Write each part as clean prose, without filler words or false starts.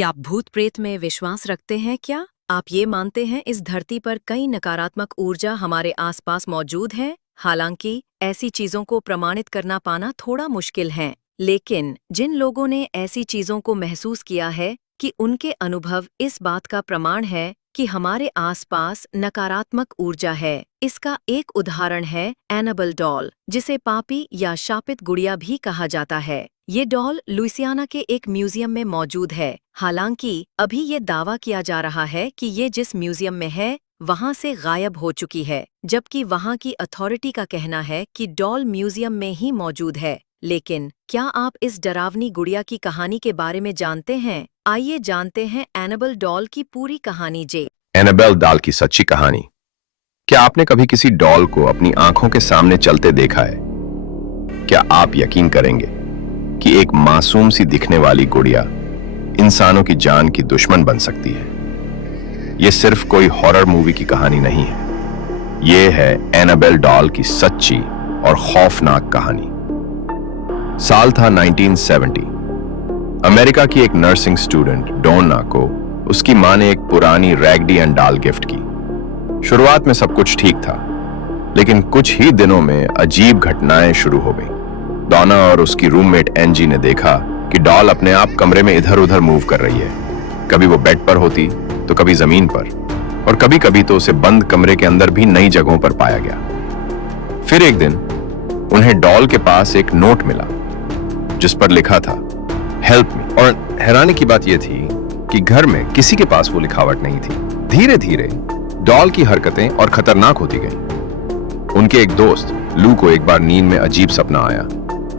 क्या आप भूत प्रेत में विश्वास रखते हैं क्या? आप ये मानते हैं इस धरती पर कई नकारात्मक ऊर्जा हमारे आसपास मौजूद है? हालांकि ऐसी चीजों को प्रमाणित करना पाना थोड़ा मुश्किल है, लेकिन जिन लोगों ने ऐसी चीजों को महसूस किया है कि उनके अनुभव इस बात का प्रमाण है कि हमारे आसपास नकारात्मक ऊर्जा है। इसका एक उदाहरण है एनाबेल डॉल, जिसे पापी या शापित गुड़िया भी कहा जाता है। ये डॉल लुइसियाना के एक म्यूजियम में मौजूद है। हालांकि अभी ये दावा किया जा रहा है कि ये जिस म्यूजियम में है वहां से गायब हो चुकी है, जबकि वहां की अथॉरिटी का कहना है कि डॉल म्यूजियम में ही मौजूद है। लेकिन क्या आप इस डरावनी गुड़िया की कहानी के बारे में जानते हैं? आइए जानते हैं एनाबेल डॉल की पूरी कहानी। एनाबेल डॉल की सच्ची कहानी। क्या आपने कभी किसी डॉल को अपनी आंखों के सामने चलते देखा है? क्या आप यकीन करेंगे कि एक मासूम सी दिखने वाली गुड़िया इंसानों की जान की दुश्मन बन सकती है? यह सिर्फ कोई हॉरर मूवी की कहानी नहीं है, यह है एनाबेल डॉल की सच्ची और खौफनाक कहानी। साल था 1970। अमेरिका की एक नर्सिंग स्टूडेंट डोना को उसकी मां ने एक पुरानी रैगडी एंड डॉल गिफ्ट की। शुरुआत में सब कुछ ठीक था, लेकिन कुछ ही दिनों में अजीब घटनाएं शुरू हो गईं। डोना और उसकी रूममेट एंजी ने देखा कि डॉल अपने आप कमरे में इधर उधर मूव कर रही है। कभी वो बेड पर होती तो कभी जमीन पर, और कभी कभी तो उसे बंद कमरे के अंदर भी नई जगहों पर पाया गया। फिर एक दिन उन्हें डॉल के पास एक नोट मिला जिस पर लिखा था हेल्प मी। और हैरानी की बात यह थी कि घर में किसी के पास वो लिखावट नहीं थी। धीरे धीरे डॉल की हरकतें और खतरनाक होती गईं। उनके एक दोस्त लू को एक बार नींद में अजीब सपना आया।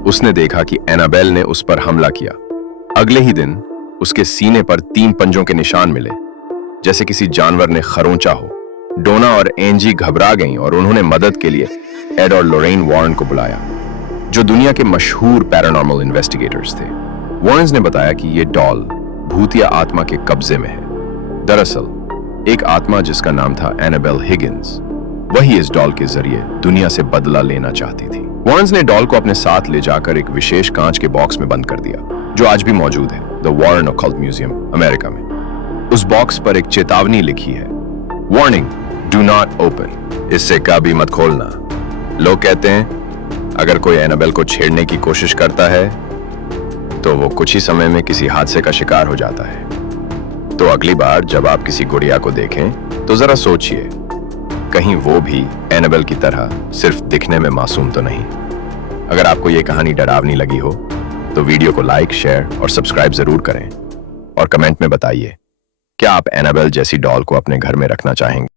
उसने देखा कि एनाबेल ने उस पर हमला किया। अगले ही दिन उसके सीने पर 3 पंजों के निशान मिले, जैसे किसी जानवर ने खरोंचा हो। डोना और एंजी घबरा गईं और उन्होंने मदद के लिए एड और लोरेन वॉरेन को बुलाया, जो दुनिया के मशहूर पैरानॉर्मल इन्वेस्टिगेटर्स थे। वॉरेन ने बताया कि यह डॉल भूतिया आत्मा के कब्जे में है। दरअसल एक आत्मा जिसका नाम था एनाबेल हिगिंस, वही इस डॉल के जरिए दुनिया से बदला लेना चाहती थी। वॉरेन ने डॉल को अपने साथ ले जाकर एक विशेष कांच के बॉक्स में बंद कर दिया, जो आज भी मौजूद है the Warren occult museum, America में। उस बॉक्स पर एक चेतावनी लिखी है, वार्निंग, डू नॉट ओपन, इससे कभी मत खोलना। लोग कहते हैं अगर कोई एनाबेल को छेड़ने की कोशिश करता है तो वो कुछ ही समय में किसी हादसे का शिकार हो जाता है। तो अगली बार जब आप किसी गुड़िया को देखें तो जरा सोचिए, कहीं वो भी एनाबेल की तरह सिर्फ दिखने में मासूम तो नहीं। अगर आपको ये कहानी डरावनी लगी हो तो वीडियो को लाइक, शेयर और सब्सक्राइब जरूर करें, और कमेंट में बताइए क्या आप एनाबेल जैसी डॉल को अपने घर में रखना चाहेंगे।